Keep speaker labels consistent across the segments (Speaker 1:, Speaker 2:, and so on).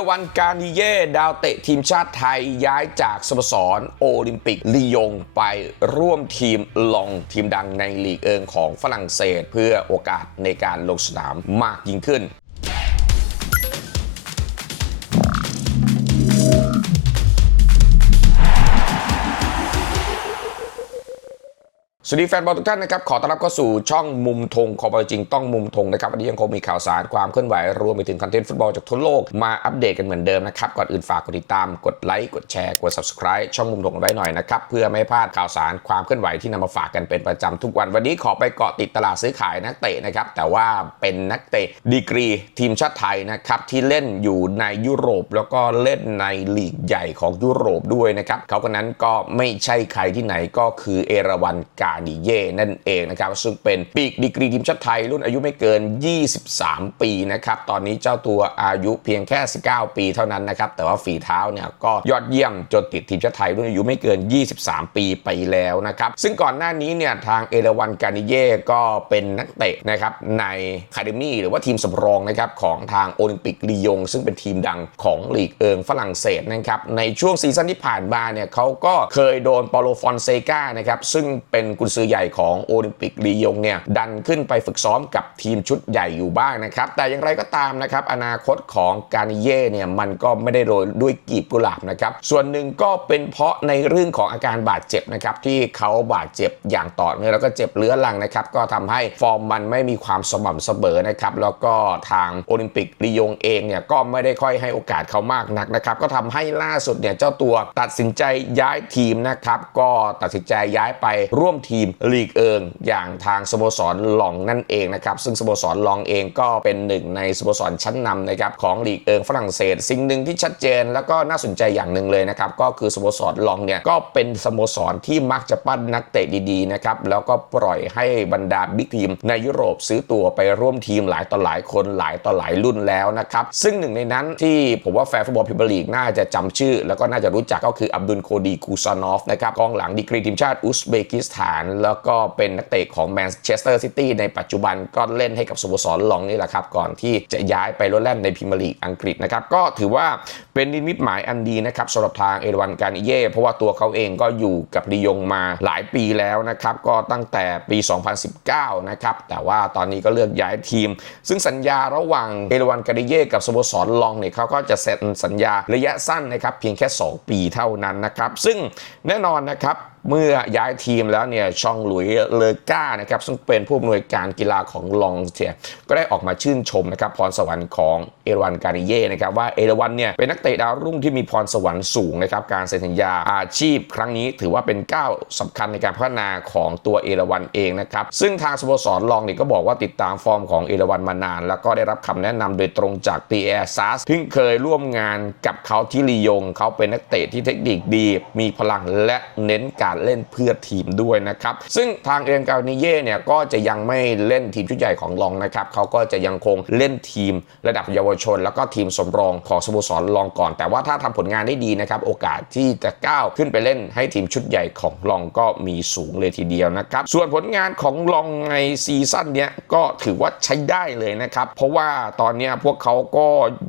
Speaker 1: รวันการนิเย่ดาวเตะทีมชาติไทยย้ายจากสโมสรโอลิมปิกลียงไปร่วมทีมลองทีมดังในลีกเอิงของฝรั่งเศส เพื่อโอกาสในการลงสนามมากยิ่งขึ้น สวัสดีแฟนบอลทุกท่านนะครับ ขอต้อนรับเข้าสู่ช่องมุมธงคอมจริงต้องมุมธงนะครับ วันนี้ยังคงมีข่าวสารความเคลื่อนไหว รวมไปถึงคอนเทนต์ฟุตบอลจากทั่วโลกมาอัปเดตกันเหมือนเดิมนะครับ ก่อนอื่นฝากกดติดตามกดไลค์กดแชร์กด subscribe ช่องมุมธงไว้หน่อยนะครับ เพื่อไม่พลาดข่าวสารความเคลื่อนไหวที่นำมาฝากกันเป็นประจำทุกวัน วันนี้ขอไปเกาะติดตลาดซื้อขายนักเตะนะครับแต่ว่าเป็นนักเตะดีกรีทีมชาติไทยนะครับที่เล่นอยู่ในยุโรป แล้วก็เล่นในลีกใหญ่ของยุโรปด้วยนะครับเขาคนนั้นก็ไม่ใช่ใครที่ไหนก็คือเอราวันกาดิเย่นั่นเองนะครับซึ่งเป็นปีกดีกรีทีมชาติไทยรุ่นอายุไม่เกิน 23 ปีนะครับตอนนี้เจ้าตัวอายุเพียงแค่ 19 ปีเท่านั้นนะครับแต่ว่าฝีเท้าเนี่ยก็ยอดเยี่ยมจนติดทีมชาติไทยรุ่นอายุไม่เกิน 23 ปีไปแล้วนะครับซึ่งก่อนหน้านี้เนี่ยทางเอราวันกานิเย่ก็เป็นนักเตะนะครับในคาเดมี่หรือว่าทีมสำรองนะครับของทางโอลิมปิกลียง ซึ่งเป็นทีมดังของลีกเอิงฝรั่งเศสนะครับในช่วงซีซั่นที่ผ่านมาเนี่ยเขาก็เคยโดนปอโลฟอนเซกานะครับซึ่งเป็นกุซื้อใหญ่ของโอลิมปิกลียงเนี่ยดันขึ้นไปฝึกซ้อมกับทีมชุดใหญ่อยู่บ้างนะครับ แต่อย่างไรก็ตามนะครับ อนาคตของกานิเย่เนี่ยมันก็ไม่ได้โรยด้วยกีบกุหลาบนะครับ ส่วนหนึ่งก็เป็นเพราะในเรื่องของอาการบาดเจ็บนะครับ ที่เขาบาดเจ็บอย่างต่อเนื่องแล้วก็เจ็บเรื้อรังนะครับ ก็ทำให้ฟอร์มมันไม่มีความสม่ำเสมอนะครับ แล้วก็ทางโอลิมปิกลียงเองเนี่ยก็ไม่ได้ค่อยให้โอกาสเขามากนักนะครับ ก็ทำให้ล่าสุดเนี่ยเจ้าตัวตัดสินใจย้ายทีมนะครับ ก็ตัดสินใจย้ายไปร่วมทีมลีกเอิงอย่างทางสโมสรลองนั่นเองนะครับซึ่งสโมสรลองเองก็เป็นหนึ่งในสโมสรชั้นนำนะครับของลีกเอิงฝรั่งเศส สิ่งหนึ่งที่ชัดเจนแล้วก็น่าสนใจอย่างหนึ่งเลยนะครับก็คือสโมสรลองเนี่ยก็เป็นสโมสรที่มักจะปั้นนักเตะดีๆนะครับแล้วก็ปล่อยให้บรรดาบิ๊กทีม ในยุโรปซื้อตัวไปร่วมทีมหลายต่อหลายคนหลายต่อหลายรุ่นแล้วนะครับซึ่งหนึ่งในนั้นที่ผมว่าแฟนฟุตบอลพรีเมียร์ลีกน่าจะจำชื่อ แล้วก็น่าจะรู้จักก็คืออับดุลโคดีคูซานอฟนะครับกองหลังดีกรีทีมชาติอุซเบกิสถานแล้วก็เป็นนักเตะของแมนเชสเตอร์ซิตี้ในปัจจุบันก็เล่นให้กับสโมสรลองนี่แหละครับ ก่อนที่จะย้ายไปโรดแล่นในพรีเมียร์ลีกอังกฤษนะครับ ก็ถือว่าเป็นนิมิตหมายอันดีนะครับสำหรับทางเอรวันการิเย่เพราะว่าตัวเขาเองก็อยู่กับลียงมาหลายปีแล้วนะครับ ก็ตั้งแต่ปี 2019 นะครับ แต่ว่าตอนนี้ก็เลือกย้ายทีม ซึ่งสัญญาระหว่างเอรวันการิเย่กับสโมสรลองเนี่ยเขาก็จะเซ็นสัญญาระยะสั้นนะครับเพียงแค่ 2 ปีเท่านั้นนะครับ ซึ่งแน่นอนนะครับ เมื่อย้ายทีมแล้วเนี่ยชองหลุยเลก้านะครับซึ่งเป็นผู้อำนวยการกีฬาของลองเทียก็ได้ออกมาชื่นชมนะครับพรสวรรค์ของเอราวันการิเย่นะครับว่าเอราวันเนี่ยเป็นนักเตะดาวรุ่งที่มีพรสวรรค์สูงนะครับการเซ็นสัญญาอาชีพครั้งนี้ถือว่าเป็นก้าวสำคัญในการพัฒนาของตัวเอราวันเองนะครับซึ่งทางสโมสรลองเนี่ยก็บอกว่าติดตามฟอร์มของเอราวันมานาน แล้วก็ได้รับคำแนะนำโดยตรงจากปีแอร์ซัสที่เคยร่วมงานกับเขาที่ลียงเขาเป็นนักเตะที่เทคนิคดี มีพลังและเน้นการเล่นเพื่อทีมด้วยนะครับ ซึ่งทางเอ็นกาเนเย่เนี่ยก็จะยังไม่เล่นทีมชุดใหญ่ของลองนะครับเขาก็จะยังคงเล่นทีมระดับเยาวชน แล้วก็ทีมสำรองของสโมสรลองก่อน แต่ว่าถ้าทำผลงานได้ดีนะครับ โอกาสที่จะก้าวขึ้นไปเล่นให้ทีมชุดใหญ่ของลองก็มีสูงเลยทีเดียวนะครับ ส่วนผลงานของลองในซีซั่นเนี้ยก็ถือว่าใช้ได้เลยนะครับ เพราะว่าตอนนี้พวกเขาก็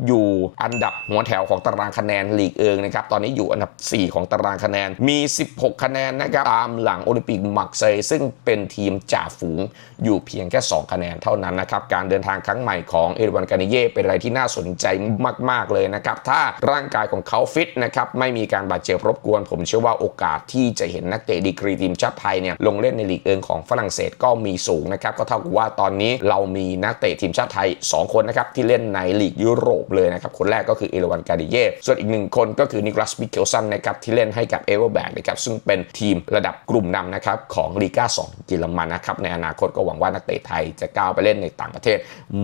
Speaker 1: อยู่อันดับหัวแถวของตารางคะแนนลีกเอิงนะครับ ตอนนี้อยู่อันดับ 4 ของตารางคะแนน มี 16 คะแนนนะครับตามหลังโอลิมปิกมักเซย์ซึ่งเป็นทีมจ่าฝูงอยู่เพียงแค่ 2 คะแนนเท่านั้นนะครับการเดินทางครั้งใหม่ของเอรวันกานิเย่เป็นอะไรที่น่าสนใจมาก ๆ เลยนะครับ ถ้าร่างกายของเขาฟิตนะครับไม่มีการบาดเจ็บรบกวน ผมเชื่อว่าโอกาสที่จะเห็นนักเตะดีกรีทีมชาติไทยเนี่ยลงเล่นในลีกเอิงของฝรั่งเศสก็มีสูงนะครับก็เท่ากับว่าตอนนี้เรามีนักเตะทีมชาติไทย 2 คนนะครับที่เล่นในลีกยุโรปเลยนะครับคนแรกก็คือเอรวันกาดิเย่ส่วนอีกหนึ่งคนก็คือนิโคลัสมิเกลสันนะครับที่เล่นให้กับเอเวอร์แบกนะครับซึ่งเป็นทมระดับกลุ่มนำนะครับของลีกา2เยอรมันนะครับในอนาคตก็หวังว่านักเตะไทยจะก้าวไปเล่นในต่างประเทศ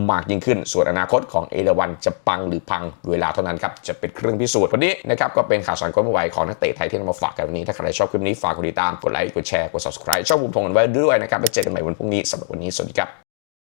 Speaker 1: มากยิ่งขึ้น ส่วนอนาคตของเอราวันจะปังหรือพังเวลาเท่านั้นครับจะเป็นเครื่องพิสูจน์วันนี้นะครับก็เป็นข่าวสารความเคลื่อนไหวของนักเตะไทยที่นำมาฝากกันวันนี้ถ้าใครชอบคลิปนี้ฝากกดติดตามกดไลค์กดแชร์กด subscribe ช่องมุมทงกันไว้ด้วยนะครับแล้วเจอกันใหม่วันพรุ่งนี้สำหรับวันนี้สวัสดีครับ